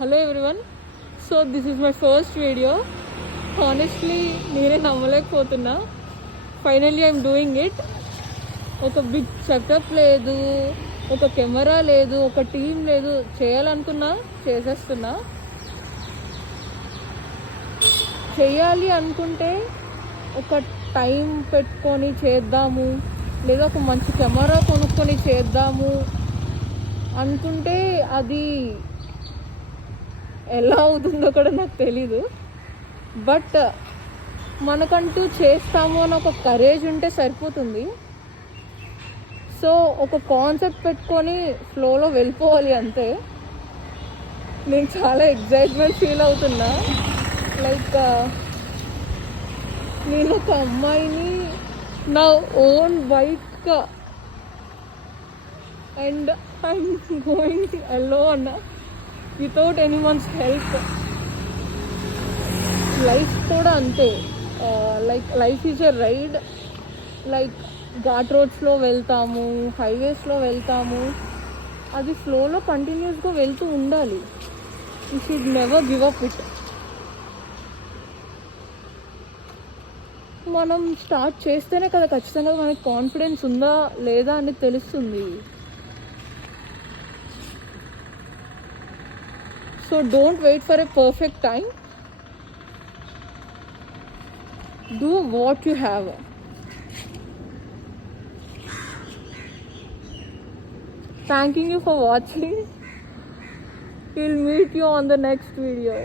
Hello everyone. So this is my first video. Honestly నేనే నమ్మలేకపోతున్నా. Finally I'm doing it. ఒక big setup లేదు, ఒక కెమెరా లేదు, ఒక టీం లేదు. చేయాలనుకున్నా చేసేస్తున్నా. చేయాలి అనుకుంటే ఒక టైం పెట్టుకొని చేద్దాము, లేదా ఒక మంచి కెమెరా కొనుక్కొని చేద్దాము అనుకుంటే అది ఎలా అవుతుందో కూడా నాకు తెలీదు. బట్ మనకంటూ చేస్తాము అని ఒక కరేజ్ ఉంటే సరిపోతుంది. సో ఒక కాన్సెప్ట్ పెట్టుకొని ఫ్లోలో వెళ్ళిపోవాలి అంతే. నేను చాలా ఎగ్జైట్మెంట్ ఫీల్ అవుతున్నా. లైక్ నేను ఒక అమ్మాయిని నా own bike and I'm going alone without anyone's help. Life కూడా అంతే. Like life is a ride. Like ghat రోడ్స్లో వెళ్తాము, హైవేస్లో వెళ్తాము. అది ఫ్లోలో కంటిన్యూస్గా వెళ్తూ ఉండాలి. You should never give up it. మనం స్టార్ట్ చేస్తేనే కదా ఖచ్చితంగా మనకి కాన్ఫిడెన్స్ ఉందా లేదా అని తెలుస్తుంది. So don't wait for a perfect time. Do what you have. Thanking you for watching. We'll meet you on the next video.